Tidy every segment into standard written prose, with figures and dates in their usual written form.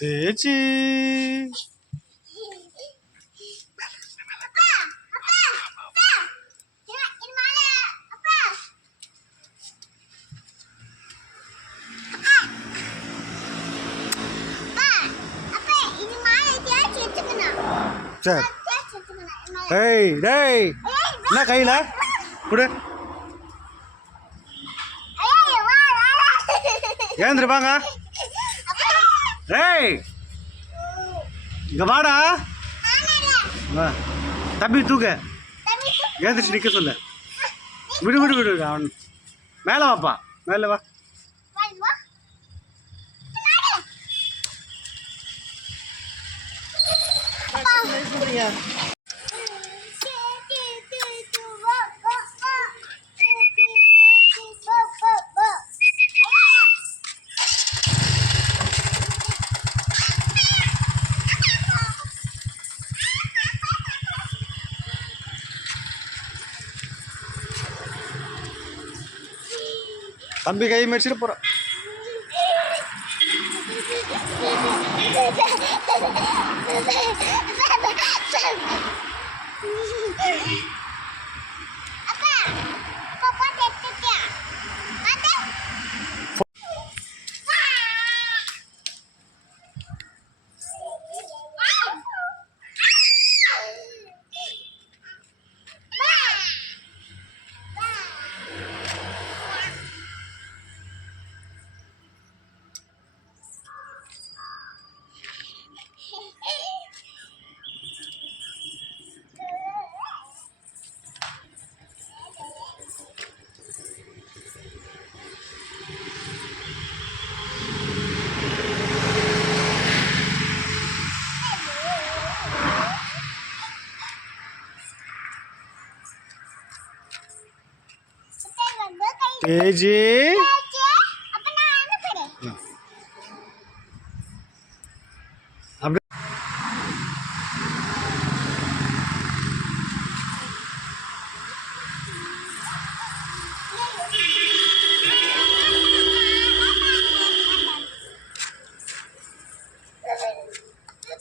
தேச்சி சரி. டேய் டேய் என்ன கையில் கொடு. ஏந்திருப்பாங்க. டேய் இங்கே வாடா. தம்பி தூக்க ஏந்திரிச்சு நிற்க சொல்லு. விடு விடு விடு. அவன் மேலே வாப்பா, மேலே வா. தம்பி கை மடிச்சிட்டு போகிறான். தேஜி அப்படி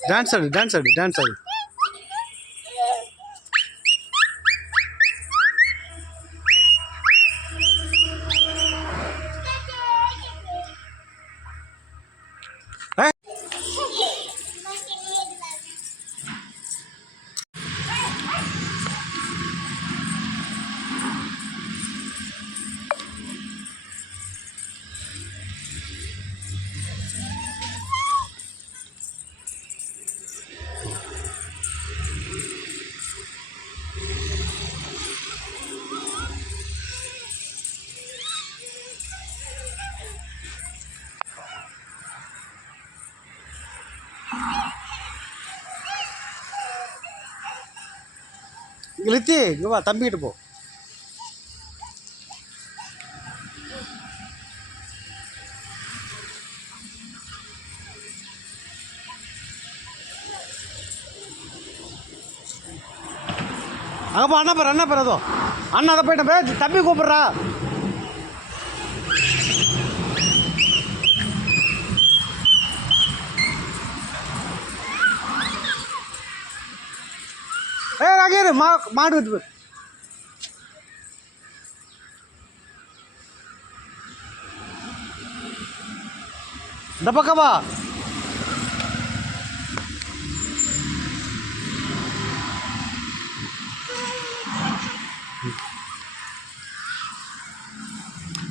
டான்ஸ் ஆடு டான்ஸ் ஆடு டான்ஸ் ஆடு. லித்தி இங்கே வா, தம்பிக்கிட்டு போ. அங்கே போ. அண்ணா பேர் அதோ அண்ணா அதை போயிட்டேன் பே. தம்பி கூப்பிட்றா. அங்கே மாடு விட்டு போய் இந்த பக்கம் வா.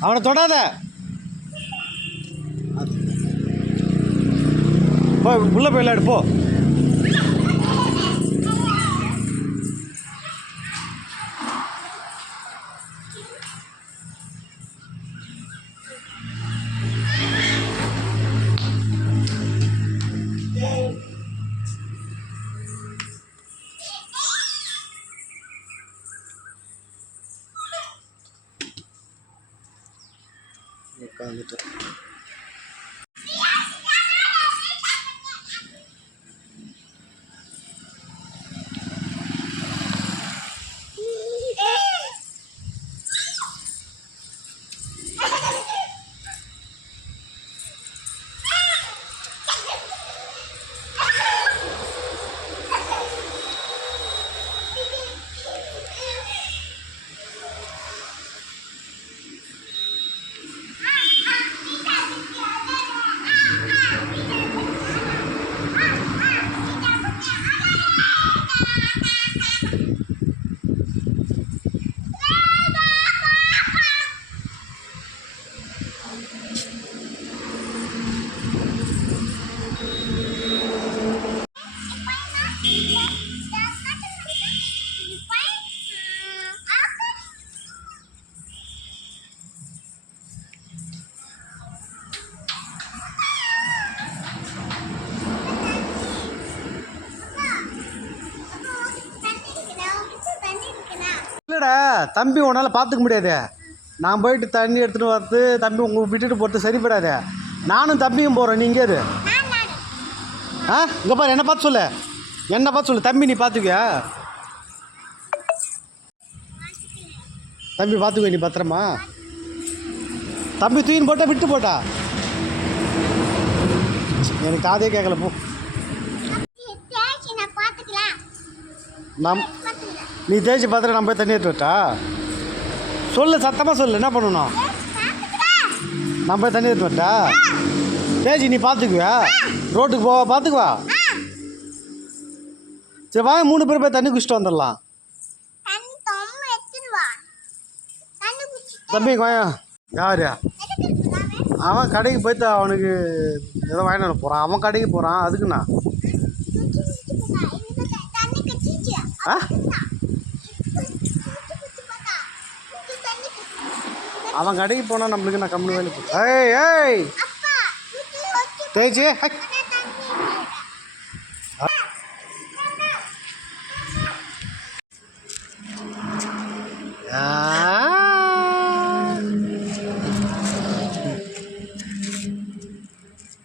அவனை தொடாத. போ உள்ள போய் விளையாடு போ. உட்காந்துட்டு இல்லைடா தம்பி உன்னால் பார்த்துக்க முடியாது. நான் போயிட்டு தண்ணி எடுத்துகிட்டு வரது தம்பி உங்களுக்கு விட்டுட்டு போகிறது சரிப்படாது. நானும் தம்பியும் போகிறோம். நீ இங்கே ஆ இங்கே பாரு, என்ன பார்த்து சொல்லு, என்ன பார்த்து சொல்லு. தம்பி நீ பார்த்துக்கியா? தம்பி பார்த்துக்குவ நீ பத்திரமா. தம்பி தூயின் போட்டா விட்டு போட்டா எனக்கு காதே கேட்கல. போ நீ தேய்ச்சி பார்த்துட்டு நம்ம போய் தண்ணி எடுத்து விட்டா சொல்லு, சத்தமாக சொல்லு. என்ன பண்ணணும்? நம்ம போய் தண்ணி எடுத்து விட்டா தேய்ச்சி நீ பார்த்துக்குவியா? ரோட்டுக்கு போவா? பார்த்துக்குவா? சரி வாங்க 3 பேர் போய் தண்ணி குடிச்சிட்டு வந்துடலாம். தம்பி வாயா. யார்? அவன் கடைக்கு போய்ட்டு அவனுக்கு ஏதோ வாங்கிட்டு வர போகிறான். அவன் கடைக்கு போகிறான். அதுக்குண்ணா ஆ அவன் கடைக்கு போனால் நம்மளுக்கு நான் கம்மி வேலை போட்டேன். ஏய் ஏய் தேய்ச்சி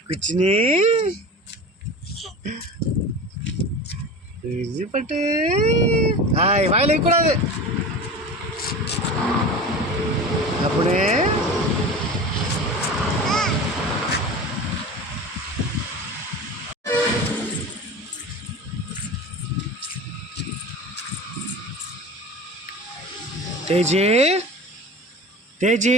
குச்சினி பட்டு ஆய் வாயில கூடாது அப்படியே. தேஜி தேஜி